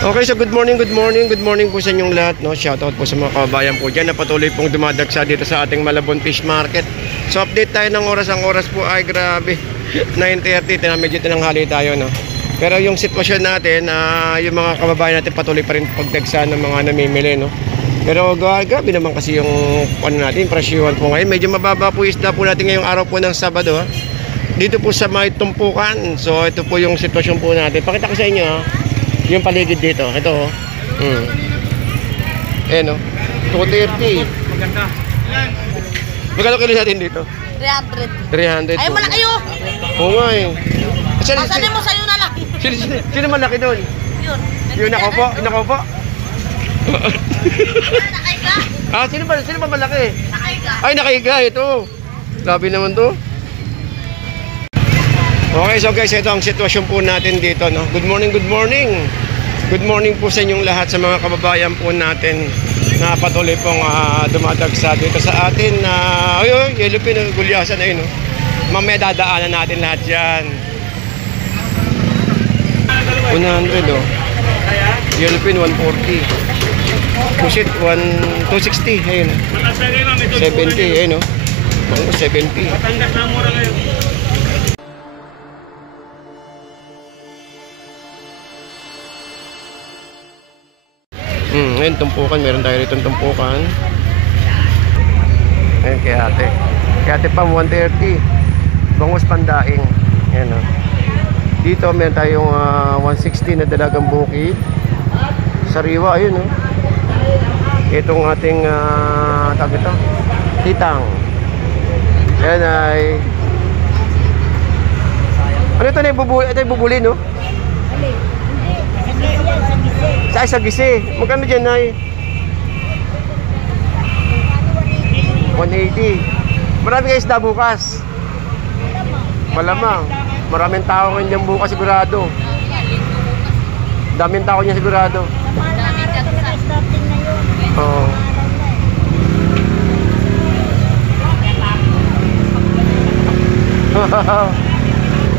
Okay, so good morning po sa inyong lahat, no? Shoutout po sa mga kababayan po dyan na patuloy pong dumadagsa dito sa ating Malabon Fish Market. So update tayo ng oras, ang oras po ay grabe 9:30, medyo tinanghali tayo, no? Pero yung sitwasyon natin, yung mga kababayan natin patuloy pa rin pagdagsa ng mga namimili, no? Pero grabe naman kasi yung natin, presyuhan po ngayon. Medyo mababa po isda po natin ngayong araw po ng Sabado, ha? Dito po sa may tumpukan. So ito po yung sitwasyon po natin. Pakita ko sa inyo, ha? Yung paligid dito, ito oh. No? 230. Maganda. Magkano kilo natin dito? 300. 300. Ay, malaki yun. Oo nga eh. Pasanin mo sa'yo na lang. Sino malaki doon? Yun ako po. Nakaiga. Sino ba malaki? Nakaiga. Ay, nakaiga. Ito. Grabe naman to. Okay, so guys, ito ang sitwasyon po natin dito, no? Good morning. Good morning po sa inyong lahat, sa mga kababayan po natin na patuloy pong dumadagsa dito sa atin. Yellowfin, gulyasan na yun, no? Mamaya dadaanan natin lahat yan. 100, oh. Yellowfin, 140. Pusit, 260, ayun. 70, ayun, no? 70. Matangas na mura ngayon. Ngayon, tumpukan. Meron tayo rito tumpukan. Ayan, kay ate. Kay ate Pam, 130. Bangus pandaing. Ayan, o. Dito, meron tayong 160 na dalagang bukid. Sariwa, ayun, o. Itong ating, tawag ito, titang. Ayan ay... Ano ito na ibubuli? Ito ibubuli, no? Sa gisi. Magkano dyan, Nay? 180. Marami kayo isda bukas. Malamang. Maraming tao ngayon dyan bukas sigurado. Daming tao niya sigurado. Oo.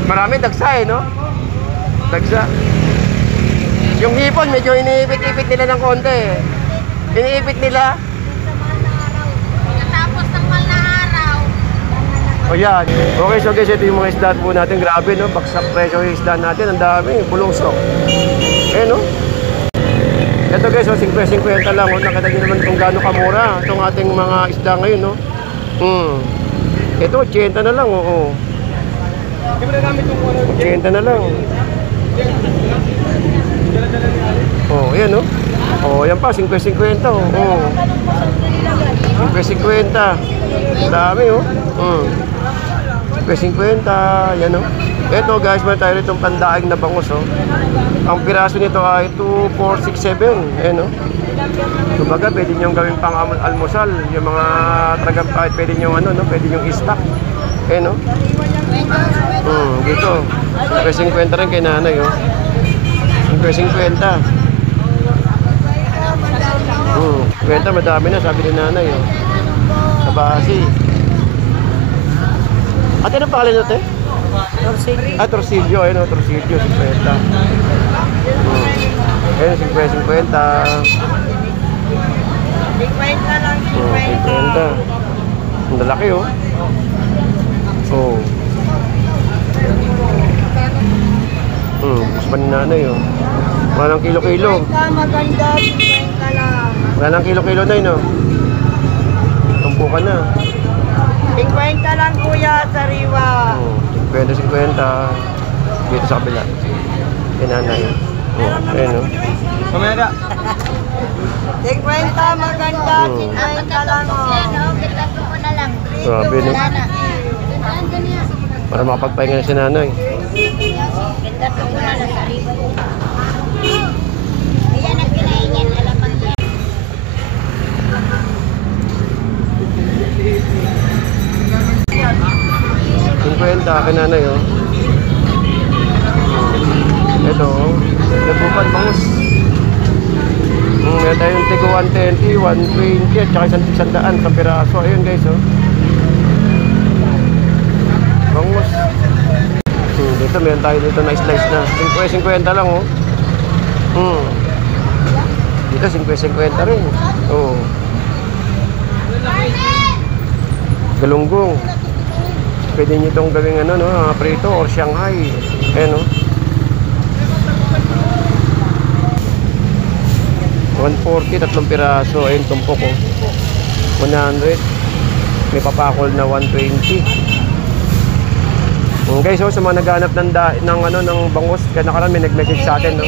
Marami dagsa eh, no? Dagsa. Yung hipon, medyo iniipit-ipit nila ng konti. Iniipit nila. Tapos ng mal na araw. O yan. Okay, so guys, ito yung mga isda po natin. Grabe, no? Baksak presyo yung isda natin. Ang dami. Bulong stock. No? Ito guys, 50-50 lang. Nakita nyo naman kung gaano kamura itong ating mga isda ngayon, no? Ito, 80 na lang, oo. 80 na lang. Oh, ayan, no? Oh, yan pa, 50-50, oh. 50-50. Dami, oh. 50-50, yan, oh. Ito, guys, may tayo itong pandaing na bangus, oh. Ang piraso nito ay 2, 4, 6, 7. Ayan, oh. Kumbaga, pwede nyo gawin pang almusal. Yung mga tragang kahit pwede nyo, pwede nyo i-stock. Ayan, oh. Dito. 50 rin kay nanay, oh. 50. Kwenta, madami na, sabi ni nanay, oh. Sa basi. Ate, ano pangalan nyo, te? Torsilyo. Torsilyo, ayun, Torsilyo, 50. Ayun, 50. 50 lang, 50. Ang lalaki, oh. Bukas pa ni nanay, oh. Wala ng kilo-kilo. Maganda, 50 lang. Wala ng kilo-kilo na, no? Tumpukan na. 50 lang, kuya, sariwa. 50. Dito sa kabila. Kay nanay. Ayun, no? Pamera. 50, maganda, 50 lang, oh. Grabe, no? Para makapagpahinga na si nanay. Ayan ang kinain yan, alamang yan. 50 kay nanay, oh. Ito, oh. Nagbupan bangus. Meron tayong tigo 120, 120 at saka 100 sa piraso. Ayun guys, oh. Bangus. Dito meron tayo dito na slice na 50 lang, oh. Ito, 50-50 rin. Oo. Galunggong. Pwede nyo itong gawing ano, no, prito or Shanghai. Ayan, no. 140, 3 piraso. Ayun, tumpok, oh. 100. May papakol na 120. Okay, so sa mga naghanap ng bangus, kaya nakaraan may nag-message sa atin, no?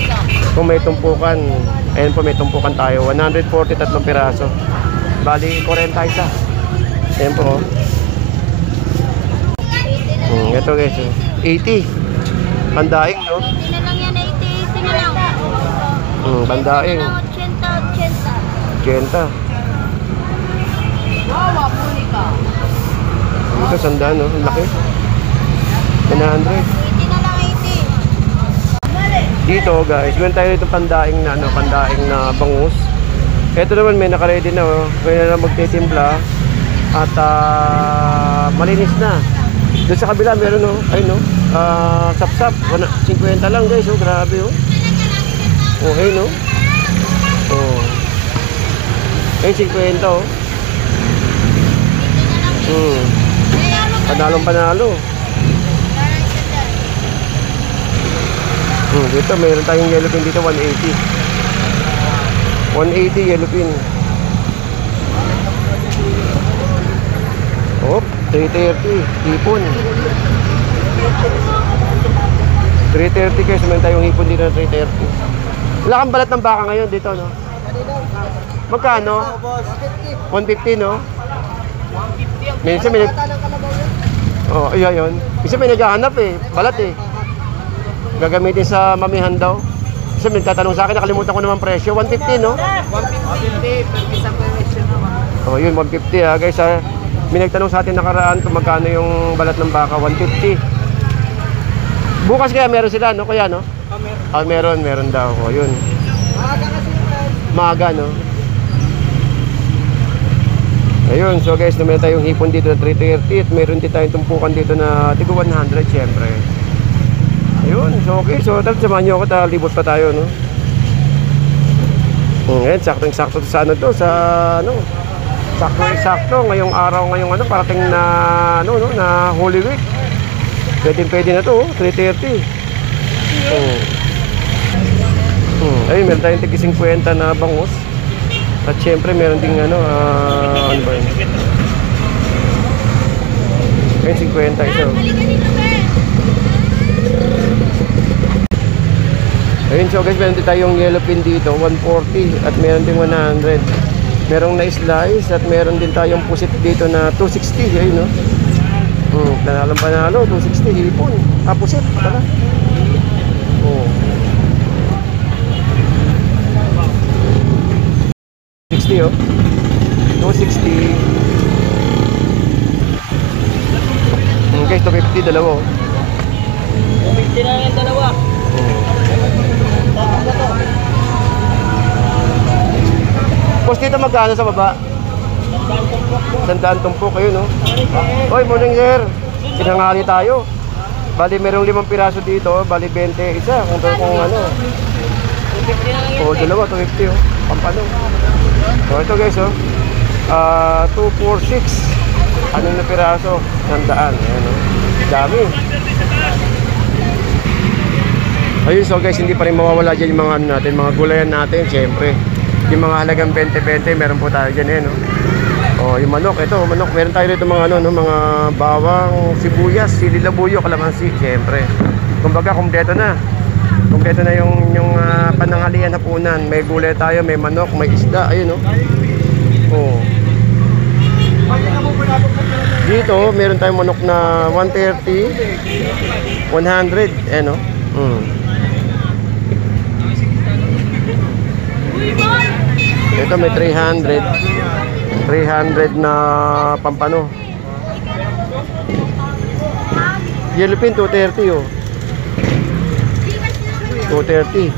Kung may tumpukan, ayun po, may tumpukan tayo. 140, 3 piraso. Bali, 40 isa. Ayun po, oh. Ito guys, 80. Pandaing, no? 80 na lang yan, 80 na lang. Pandaing. 80. 80. Ito, sandaan, no? Ang laki. 100. 80 na lang, 80. Dito, guys, meron tayo dito pandaing na bangus. Ito naman, may nakaready na, oh. May na lang magtitimpla. At malinis na. Doon sa kabila meron, no? Ayun, no? Sap-sap, 50 lang guys, oh, grabe, oh. Oh, ayun, no? Oh. Ayun, 50, oh. Panalong-panalo. Dito, meron tayong yellow pin dito, 180. 180 yellow pin. Oh, 330, hipon. 330 guys, meron tayong hipon dito na 330. Wala kang balat ng baka ngayon dito, no? Magkano? 150, no? Minsan may oh, ayun. Minsan may naghahanap eh, balat eh. Gagamitin sa mamihan daw. Kasi may tatanong sa akin, nakalimutan ko naman presyo. 150, no? 150, pwede sa presyo naman. Oh, yun, 150 ha, guys ha. May nagtanong sa atin nakaraan kung magkano yung balat ng baka, 150. Bukas kaya meron sila, no? Kaya, no? Meron daw. Oh, yun. Maaga kasi. Maaga, no? Ayun, so guys, meron tayong hipon dito na 330 at meron din tayong tumpukan dito na tigo 100, syempre. Ayun, so okay, so tapos samahan nyo ako, libot pa tayo, no? Ngayon, saktong-sakto sa ano to, sa ano, sakto-sakto, ngayong araw, ngayong ano, parating na, ano, no, na Holy Week. Pwede na to, 330. Ayun, meron tayong tigi 50 na bangus. At syempre meron ding ano, ano ba yun? Ayun, 50 ito. Ayun, so guys, meron din tayong yellow pin dito, 140 at meron din 100. Merong na-slice at meron din tayong pusit dito na 260, ayun, no? Panalo, 260, hipon. Pusit, pala. Oh. 60, oh. 260. Okay, 250, dalawa, oh. 250 na yung dalawa. Post dito magkano sa baba? 100 tumpok kayo, no? Hoy, morning sir. Sinangali tayo. Bali merong 5 piraso dito, bali 20 isa kung ano. 250 na lang O dalawa, 250, oh. Pampano. So ito guys, oh. 246. Ano na piraso? 100. Ayan, oh. Dami. Ayun, so guys, hindi pa rin mawawala dyan yung mga ano natin, mga gulayan natin, syempre. Yung mga halagang 20-20, meron po tayo dyan, eh, no? Oh, yung manok, ito, manok, meron tayo dito mga ano, no, mga bawang, sibuyas, sili labuyo, kalamansi, syempre. Kumbaga, kumpleto na. Kumpleto na yung pananghalian hapunan. May gulay tayo, may manok, may isda, ayun, no? Oh. Dito, meron tayong manok na 130, 100, eh, no? Ito may 300 na pampano. Yellow pin 230, oh. 230.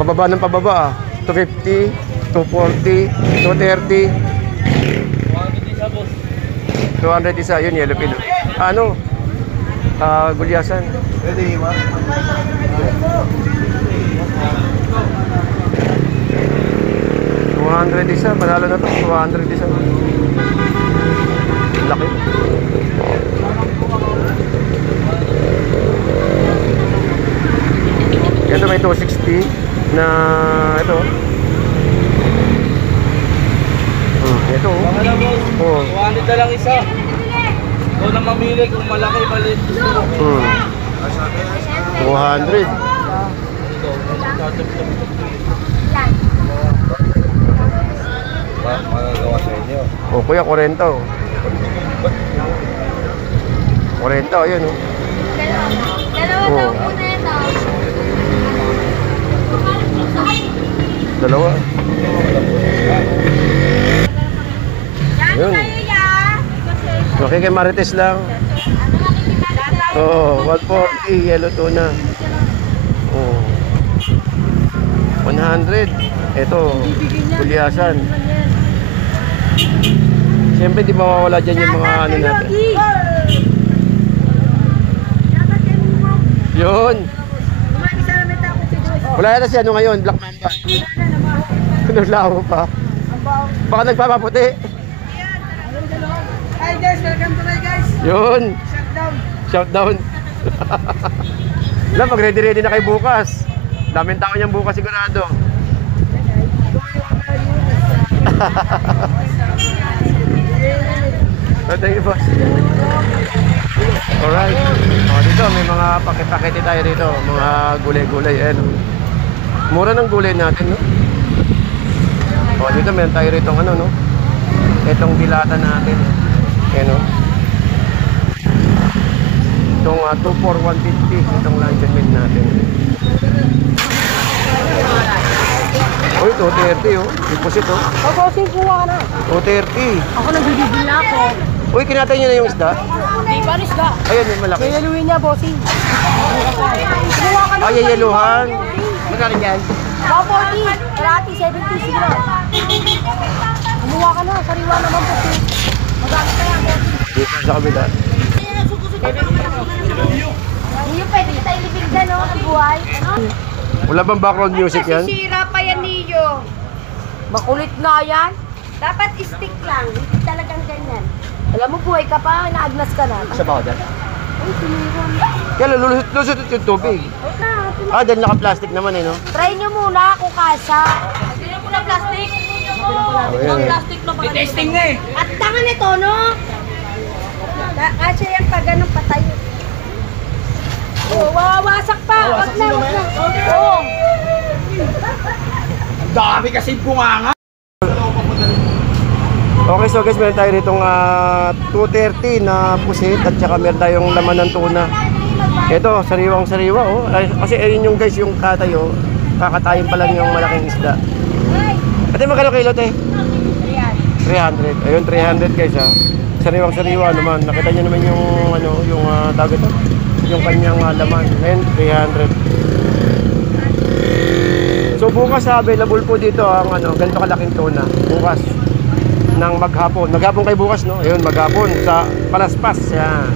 Pababa ng pababa, 250, 240, 230. 200 isa, yun yellow pin. Ano? Gulyasan. Pwede iwa. isa. Panalo na to. 200 isa. Laki. Ito may 260 na ito. Ito. Oh. 200 na lang isa. Ikaw na mamili kung malaki, maliit. 200. Magagawa sa inyo. O kuya, 40 oh. 40 oh, yun oh. Dalawa Oh. daw po na ito. Dalawa. Yan Yun. kayo ya. Okay, kay Marites lang. Ano makikita? Oo, 140 yellow tuna. Oo. 100. Ito, kulyasan. Siyempre, di mawawala dyan yung mga ano natin. Yun. Wala yata si ano ngayon, Black Mamba. Naglaho pa. Baka nagpapaputi. Hi guys, welcome to my guys. Yun. Shutdown. Shoutdown. Wala, mag-ready-ready na kayo bukas. Daming tao niyang bukas sigurado. Thank you, boss. Alright. Dito, may mga pakit-pakiti tayo dito. Mga gulay-gulay. Mura ng gulay natin, no? Dito, meron tayo rito ano, no? Itong dilata natin. No? Itong 24150. Itong luncheon meat natin. Uy, 230 oh. Deposit oh. Bossing, kuha ka na. 230. Ako nagbibibil na ako. Uy, kinatay niyo na yung isda? Di ba isda? Ayun, yung malaki. Yayaluin niya, bossing. Kumuha ka na. Ay, yayeluhan. Magkano yan? 140, karati, 70, sige na. Kumuha ka na, sariwa naman po. Magamit ka yan, bossing. Dito sa kabila. Hindi yung pwede kita ilibigdan, no? Ang buhay. Ano? Wala bang background music yan? Nasisira pa yan, Niyo. Makulit nga yan. Dapat stick lang. Hindi talagang ganyan. Alam mo, buhay ka pa, naagnas ka na. Sa bawat yan? Ay, sinira mo. Kaya lulusot yung tubig. Dahil naka-plastic naman no? Try nyo muna kung kasa. Hindi mo na plastic. Ayan. Plastic na ba? Testing na eh. At tangan nito, no? Kasi yan pag ganun patay. Oh, wawasak pa. Wag na, wag na. Oo. Dami kasi bunganga. Okay, so guys, meron tayo ditong 230 na pusit at saka meron tayong laman ng tuna. Ito, sariwang-sariwa oh. Kasi ayun yung guys, yung katay oh. Kakatayin pa lang yung malaking isda. Ate, magkano kilo te? 300. Ayun, 300 guys ha. Sariwang-sariwa naman. Nakita nyo naman yung ano, yung tawag ito. Yung kanyang laman. Ngayon, 300. So bukas available po dito ang ano, ganito kalaking tuna. Bukas ng maghapon. Maghapon kayo bukas, no? Ayun, maghapon sa Palaspas. Yan.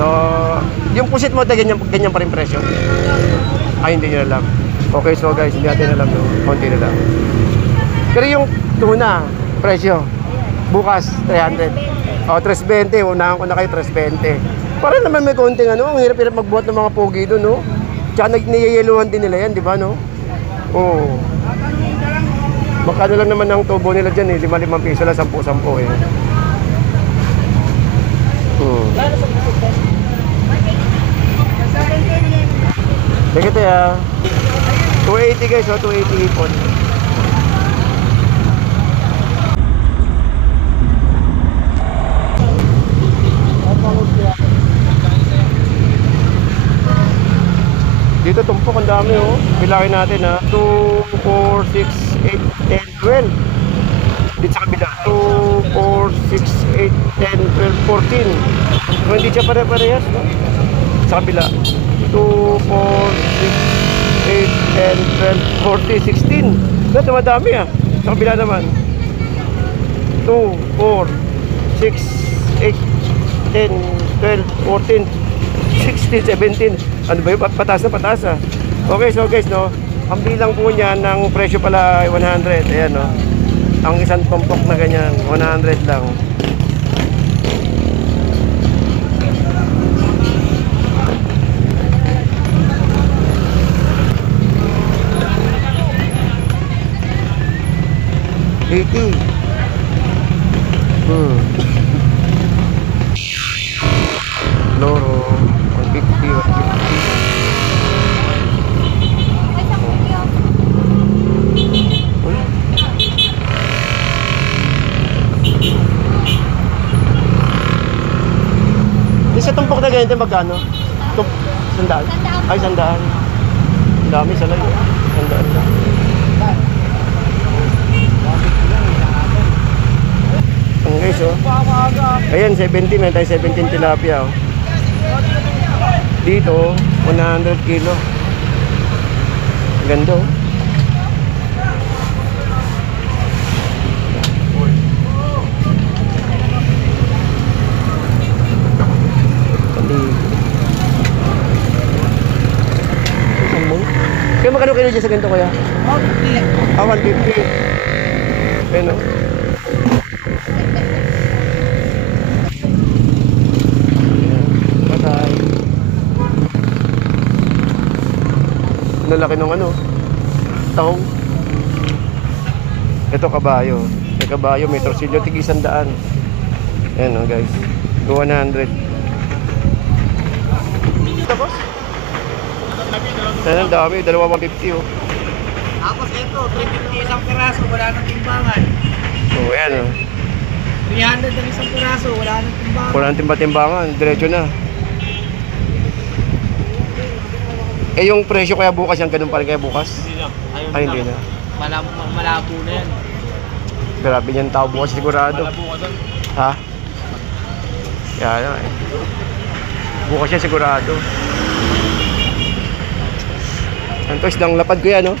So, yung pusit mo, ganyan pa rin presyo. Ay, hindi nyo alam. Okay, so guys, hindi natin alam, no? Konti na lang. Pero yung tuna, presyo, bukas, 300. O, 320. Unahan ko na kayo, 320. Para naman may konting ano, ang hirap-hirap magbuhat ng mga pogi doon, no? Tsaka niyeyeluhan din nila yan, di ba, no? Oo. Magkano lang naman ang tubo nila dyan, eh? 5 piso lang, 10 eh. Sige ito ya. 280 guys, oh, 280 ipon. Dito tumpok ang dami oh. Bilangin natin ha. 2, 4, 6, 8, 10, 12. Dito sa kabila. 2, 4, 6, 8, 10, 12, 14. Kung hindi siya pare-parehas no? Sa kabila. 2, 4, 6, 8, 10, 12, 14, 16. Ito madami ah. Sa kabila naman. 2, 4, 6, 8, 10, 12, 14, 16, 17. Ano ba yun? Pataas na pataas ah. Okay, so guys, no? Ang bilang po niya ng presyo pala ay 100. Ayan, no? Ang isang tumpok na ganyan, 100 lang. $80. Loro, 150, 150. Uy. Isa tumpok na ganito, magkano? Sandaan? Ay, sandaan. Ang dami sa layo. Sandaan lang. Ang guys, oh. Ayan, 70. May tayo 17 tilapia, oh. Dito, 100 kilo. Ganda, oh. Kaya magkano kilo dyan sa ganito, kuya? 150. Ah, 150. Ayun, oh. Patay. Ang laki ng ano, tahong. Ito kabayo. May kabayo, may torsilyo, tig 100. Ayan, oh, guys. 100. Tapos? Ayan, ang dami. 250, oh. Tapos ito, 350 isang piraso, wala nang timbangan. Oh, ayan, oh. 300 ang isang piraso, wala nang timbangan. Wala nang timba-timbangan. Diretso na. Eh, yung presyo kaya bukas yan, ganun pa rin kaya bukas? Hindi na. Ayun Ay, hindi na. Malabo na yan. Grabe niyan tao bukas sigurado. Malabo ka doon. Ha? Kaya na eh. Bukas yan sigurado. Ito isdang lapad ko yan, no?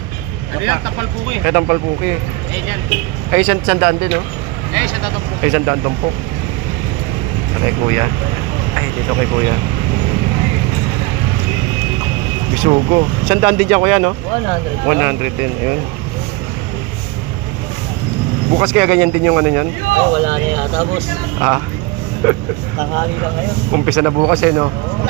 Ano yan, tapal po eh. Kaya tampal puki. Eh yan. Ay, sandaan din, no? Eh, siya tatapok. Ay, sandaan tumpok. Kay kuya. Ay, dito kay kuya. Bisugo. Sandaan din dyan, kuya, no? 100. 100 din, ayun. Bukas kaya ganyan din yung ano yan? Ay, wala na yata, boss. Ha? Tanghali lang ngayon. Umpisa na bukas, eh, no? Oo.